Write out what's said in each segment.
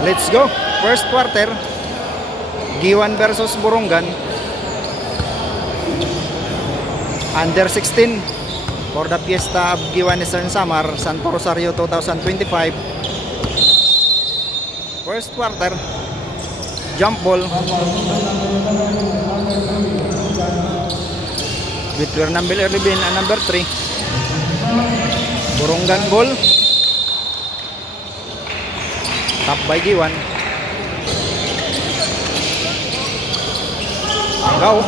Let's go. First quarter. Giwan versus Borongan. Under 16 for the Fiesta of Giwan Eastern Samar, Santo Rosario 2025. First quarter. Jump ball. Between number 11 and number 3. Borongan ball. Tap by Giwan. Go.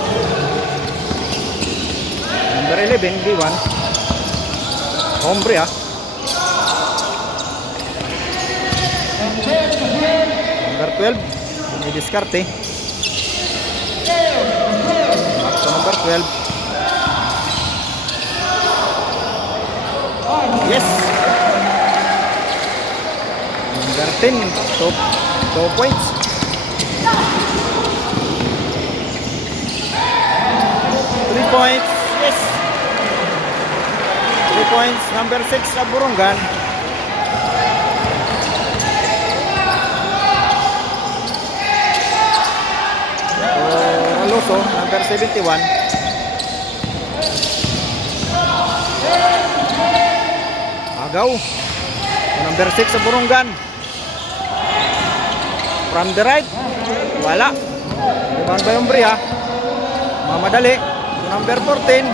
Number 11, Giwan. Hombre Number 12, ini diskarte. Back to number 12. Yes. Number 10, 2 points. Points, yes. 3 points, number 6 sa Borongan. Aloso, number 71. Agaw, number 6 sa Borongan. From the right, wala. Rebound by Umbria. Mamadali. Number 14.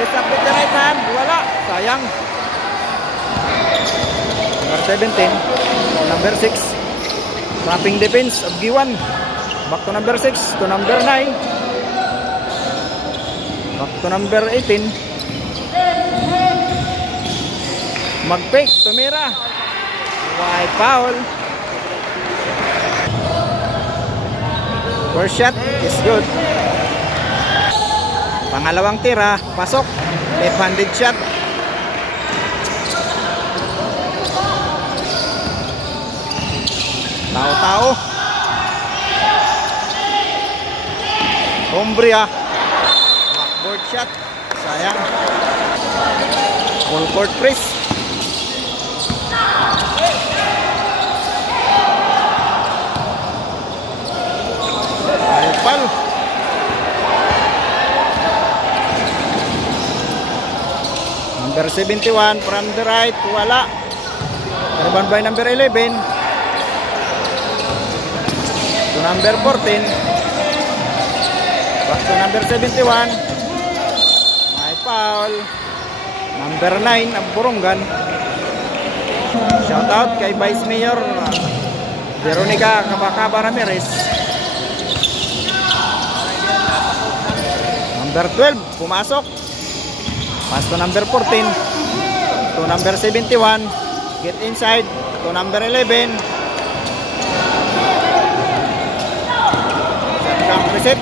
Let's up with the right hand. Wala. Sayang. Number 17. Number 6. Trapping defense of Giwan. Back to number 6. To number 9. Back to number 18. Mag-fake. Tumira. Wide foul. First shot is good. Pangalawang tira, pasok. Left-handed shot. Tao-tao. Umbria. Backboard shot. Sayang. Full court press. Alpal. Number 71 from the right, wala. Rebound by number 11. To number 14. Back to number 71. May foul. Number 9 ang Borongan. Shout out kay Vice Mayor Veronica Cabacaba Ramirez. Number 12 pumasok. Pass to number 14. To number 71. Get inside. To number 11. Shotgun reset.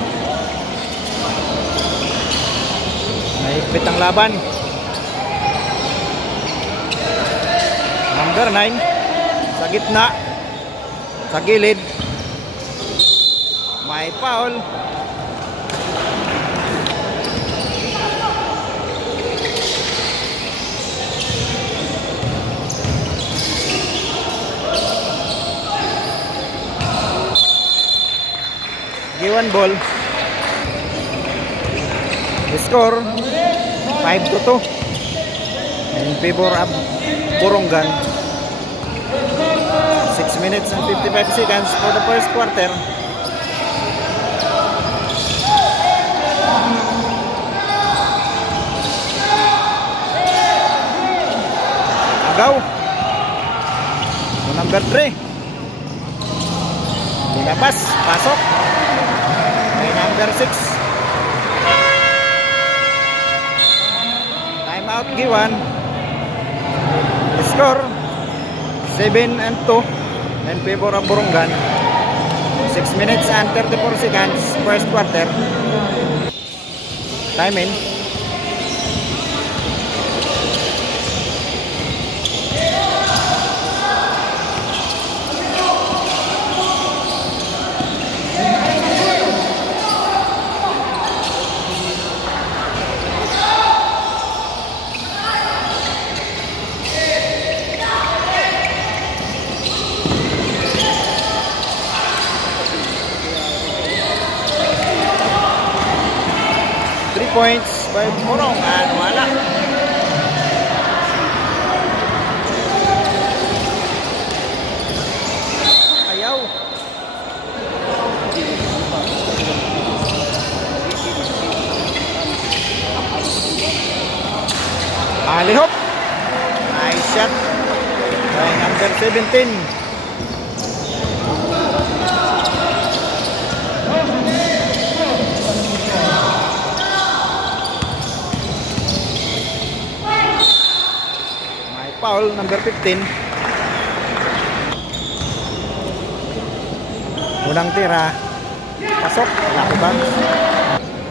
Naipit ang laban. Number 9. Sa gitna. Sa gilid. May foul. Giwan ball. The score 5-2 in favor of Borongan. 6 minutes and 55 seconds for the first quarter. Agaw. Number 3. Pinabas. Pasok. Number 6. Time out Giwan. Score 7-2 in favor of Borongan. 6 minutes and 34 seconds first quarter. Time in. points by Borongan. Wala. Ayaw. Alihop. Nice shot by number 17. May foul, number 15. Unang tira, pasok. Laki ba?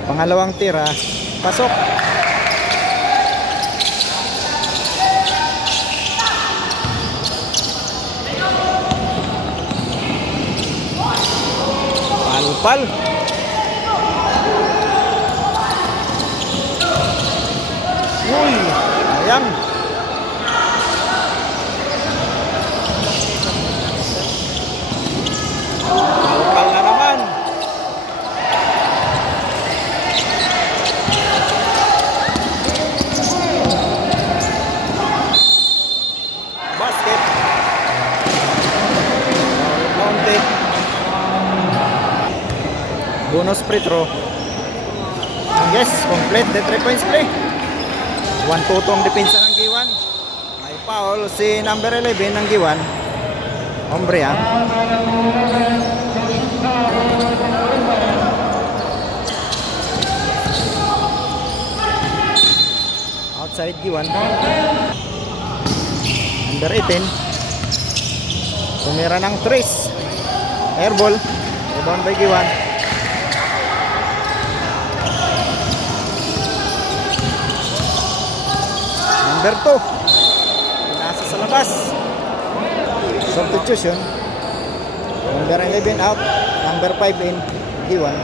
Pangalawang tira, pasok. Palpal. Uy, sayang. Palpal na naman. Basket. Counted. Bonus free throw. Yes, complete the 3 points play. 1-2 ang depensa ng Giwan. May foul si number 11 ng Giwan. Hombre ha. Outside Giwan. Number 18. Tumira ng 3. Airball. Rebound by Giwan. Number 2. Nasa sa labas. Substitution. Number 11 out. Number 5 in. Giwan.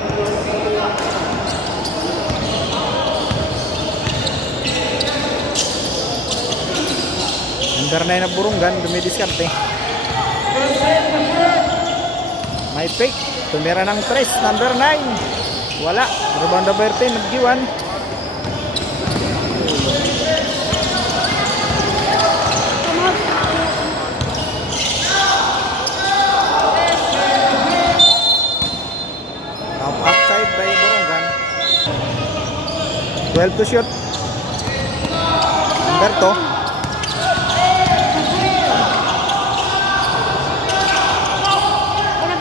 Number 9 na Borongan. Dumidiskarte. May fake. Tumira ng 3. Number 9. Wala. Rebound by 13 ng Giwan. Outside by Borongan. 12 to shoot. Humberto.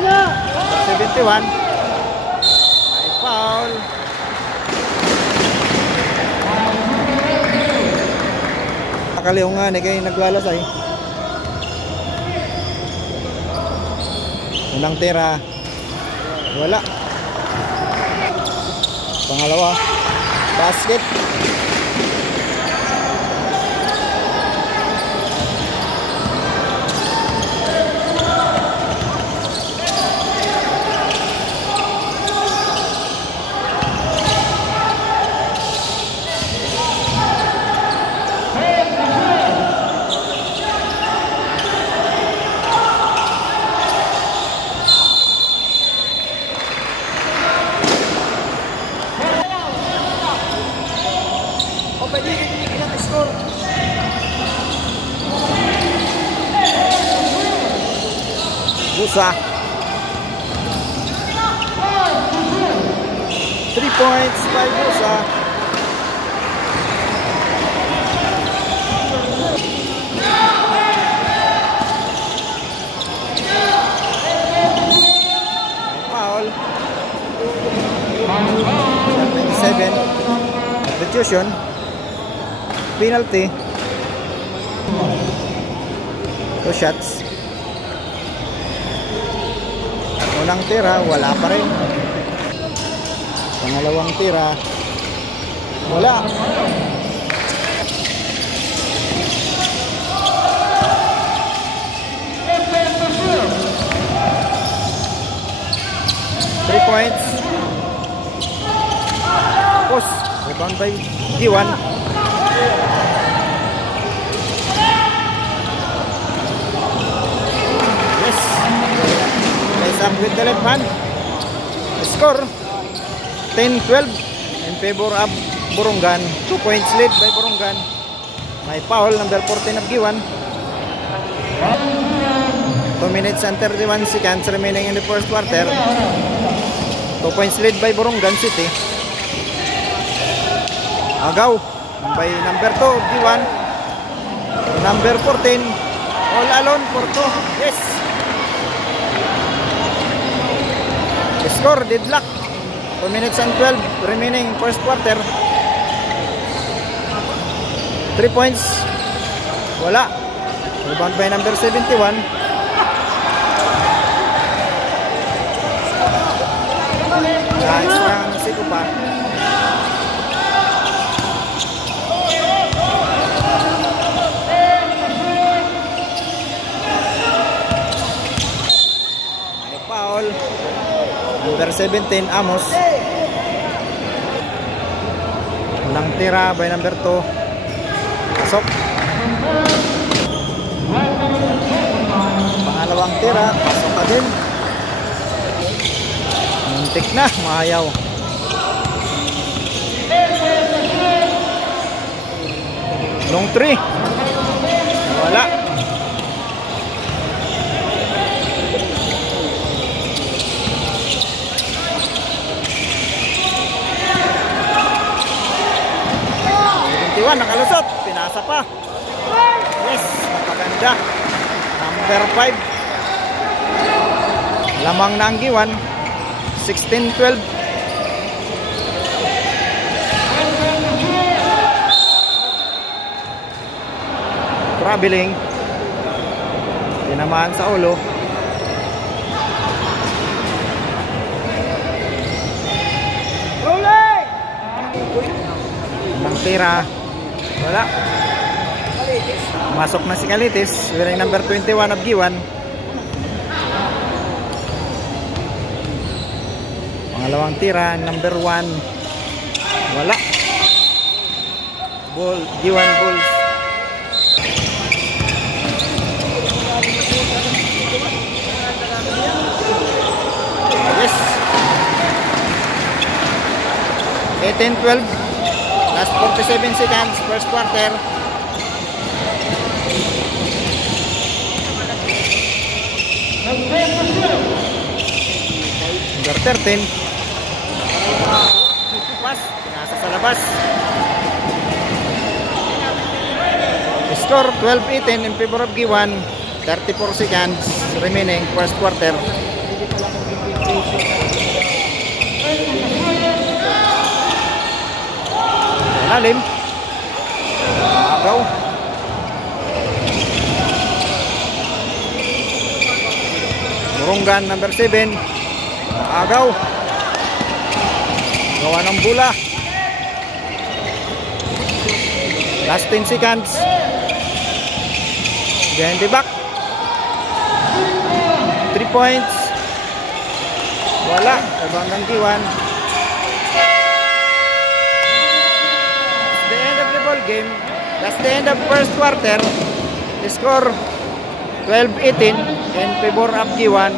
Number 71. May foul. Nakaliw nga ni kayo naglalasay. Unang tira. Wala. Pangalawa, basket. Busa. 3 points by Busa. Foul. 27. Substitution. Penalty. 2 shots. Unang tira, wala pa rin. Pangalawang tira, wala. Three points. Tapos, rebound by Giwan. Yes. Plays up with the left hand. Score 10-12. in favor of Burungan. 2 points lead by Burungan. May foul, number 14 of Giwan. 2 minutes and 31 seconds remaining in the first quarter. 2 points lead by Burungan City. Agaw by number 2 of Giwan. Number 14 all alone for 2. Yes. Score deadlock. 2 minutes and 12 remaining first quarter. 3 points. Wala. Rebound by number 71. Nice lang si Kupa. May foul. Number 17 Amos. Walang tira by number 2. Pasok. Pangalawang tira, pasok ka din. Muntik na, mahayaw. Long 3. Wala. Nakalusot, pinasa pa. Yes, napaganda. Number 5. Lamang na ang Giwan. 16-12. Traveling. Tinamaan sa ulo. Nang tira. Wala. Masok na si Kalitis. Wearing number 21 of Giwan. Pangalawang tira, number 1. Wala. Ball, Giwan Bulls. Yes. 18-12. Last 47 seconds, first quarter. Number 13. Pas, nasa sa labas. Score 12-18 in favor of Giwan. 34 seconds remaining, first quarter. Lalim. Agaw. Burungan number 7. Agaw. Gawa ng bula. Last 10 seconds. Behind the back. 3 points. Wala. Ibang ng Giwan. Game. That's the end of first quarter. The score 12-18 in favor of Giwan.